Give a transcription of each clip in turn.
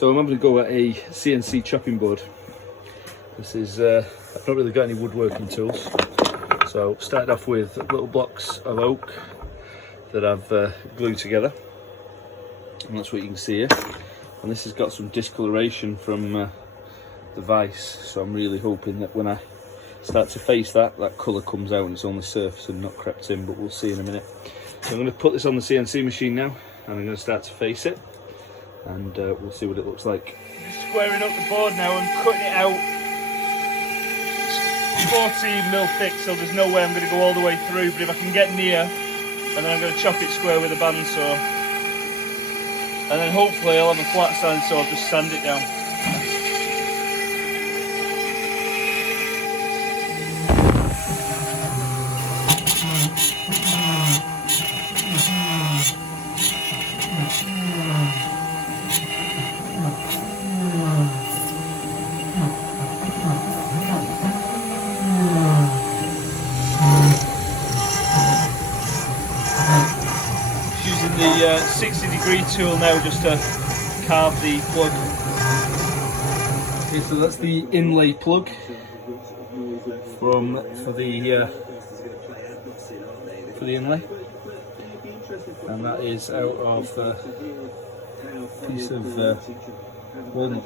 So I'm having to go at a CNC chopping board. This is, I've not really got any woodworking tools. So started off with little blocks of oak that I've glued together. And that's what you can see here. And this has got some discoloration from the vise. So I'm really hoping that when I start to face that colour comes out and it's on the surface and not crept in, but we'll see in a minute. So I'm going to put this on the CNC machine now, and I'm going to start to face it, and we'll see what it looks like. I'm just squaring up the board now and cutting it out. It's 14mm thick, so there's no way I'm going to go all the way through, but if I can get near, and then I'm going to chop it square with a bandsaw. And then hopefully I'll have a flat sand saw, just sand it down. Using the 60-degree tool now just to carve the plug. Okay, so that's the Inlay plug for the Inlay, and that is out of a piece of walnut.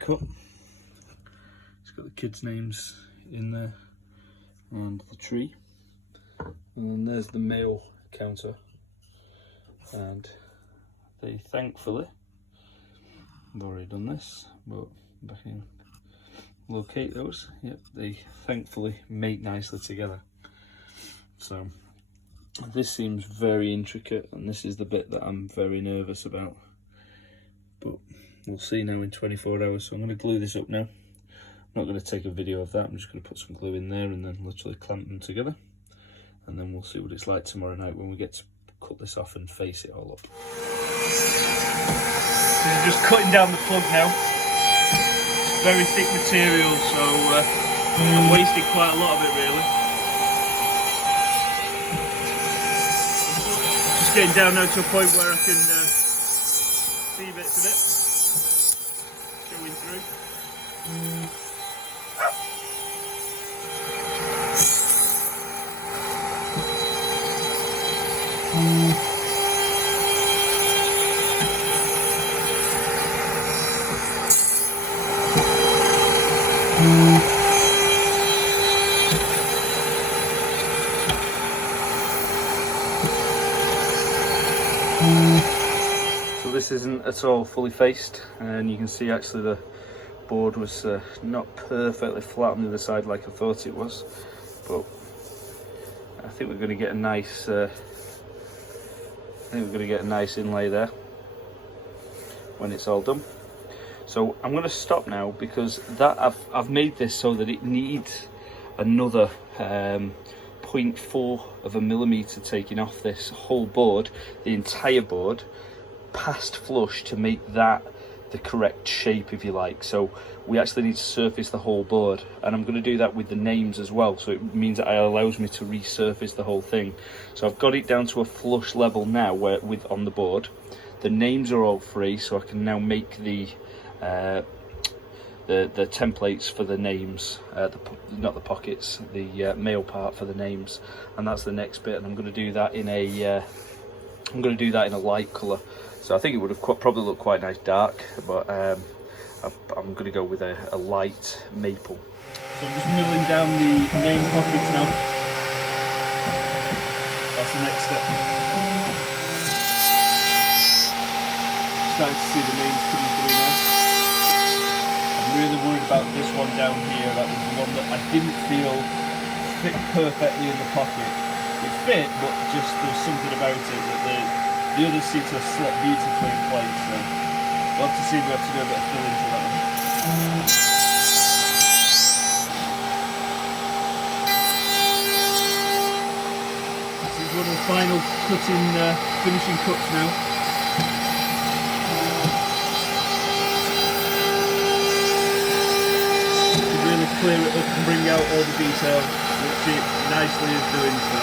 Cut. It's got the kids' names in there and the tree, and then there's the mail counter, and they thankfully, I've already done this, but if I can locate those, yep, they thankfully mate nicely together. So this seems very intricate, and this is the bit that I'm very nervous about, but we'll see now in 24 hours. So I'm going to glue this up now. I'm not going to take a video of that, I'm just going to put some glue in there and then literally clamp them together, and then we'll see what it's like tomorrow night when we get to cut this off and face it all up. So you're just cutting down the plug now. It's very thick material, so I'm wasting quite a lot of it really. Just getting down now to a point where I can see bits of it showing through. So this isn't at all fully faced, and you can see actually the board was not perfectly flat on the other side like I thought it was, but I think we're going to get a nice inlay there when it's all done. So I'm going to stop now because that I've made this so that it needs another 0.4 of a millimeter taking off this whole board, the entire board, past flush to make that the correct shape, if you like. So we actually need to surface the whole board, and I'm going to do that with the names as well, so it means that it allows me to resurface the whole thing. So I've got it down to a flush level now on the board. The names are all free, so I can now make the templates for the names, not the pockets, the mail part for the names, and that's the next bit. And I'm going to do that in a light colour. So I think it would have probably looked quite nice dark, but I'm going to go with a light maple. So I'm just milling down the name pockets now. That's the next step. Starting to see the names coming through now. I'm really worried about this one down here. That was the one that I didn't feel fit perfectly in the pocket. It fit, but just there's something about it that the others seem to have slept beautifully in place. So we'll have to see if we have to do a bit of filling to that one. one of the final finishing cuts now. Clear it up and bring out all the detail, which it nicely is doing so.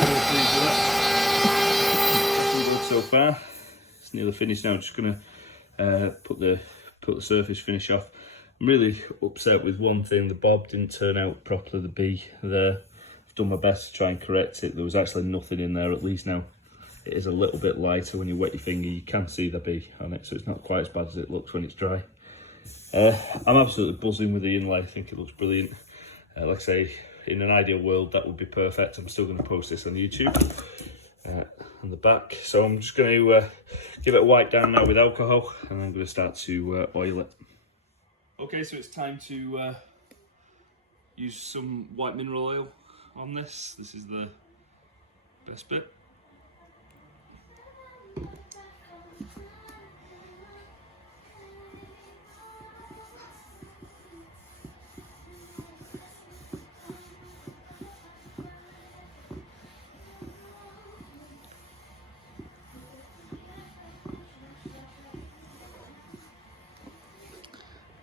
Very pleased with that. Looking good so far. It's nearly finished now. I'm just going to put the surface finish off. I'm really upset with one thing. The bob didn't turn out properly, the B there. I've done my best to try and correct it. There was actually nothing in there, at least now. It is a little bit lighter when you wet your finger. You can see the B on it, so it's not quite as bad as it looks when it's dry. I'm absolutely buzzing with the inlay. I think it looks brilliant. Like I say, in an ideal world that would be perfect. I'm still going to post this on YouTube on the back. So I'm just going to give it a wipe down now with alcohol, and I'm going to start to oil it. Okay, so it's time to use some white mineral oil on this. This is the best bit.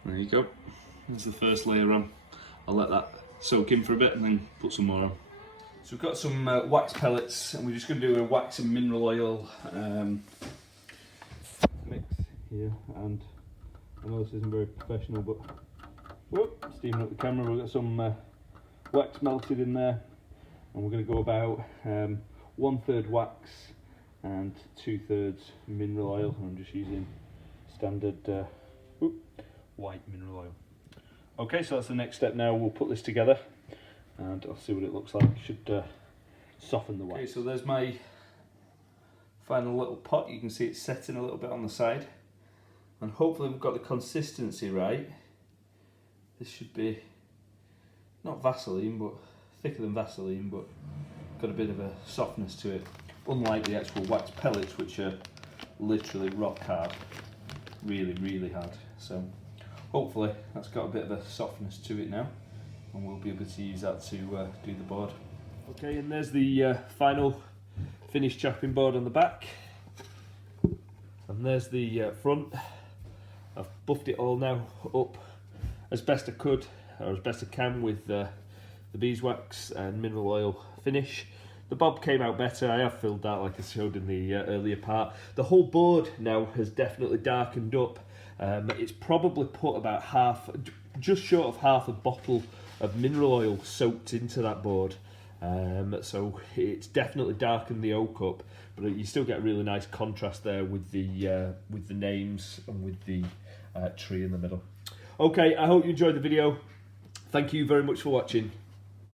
There you go. There's the first layer on. I'll let that soak in for a bit and then put some more on. So we've got some wax pellets, and we're just going to do a wax and mineral oil mix here. And I know this isn't very professional, but whoop, steaming up the camera. We've got some wax melted in there, and we're going to go about 1/3 wax and 2/3 mineral oil. I'm just using standard white mineral oil. Okay, so that's the next step now. We'll put this together and I'll see what it looks like. Should soften the wax. Okay, so there's my final little pot. You can see it's setting a little bit on the side, and hopefully we've got the consistency right. This should be not Vaseline, but thicker than Vaseline, but got a bit of a softness to it, unlike the actual wax pellets, which are literally rock hard, really hard. So hopefully that's got a bit of a softness to it now, and we'll be able to use that to do the board. Okay, and there's the final finished chopping board on the back, and there's the front. I've buffed it all now up as best I could, or as best I can, with the beeswax and mineral oil finish. The bob came out better. I have filled that like I showed in the earlier part. The whole board now has definitely darkened up. It's probably put about just short of half a bottle of mineral oil soaked into that board. So it's definitely darkened the oak up, but you still get a really nice contrast there with the names and with the tree in the middle. Okay, I hope you enjoyed the video. Thank you very much for watching.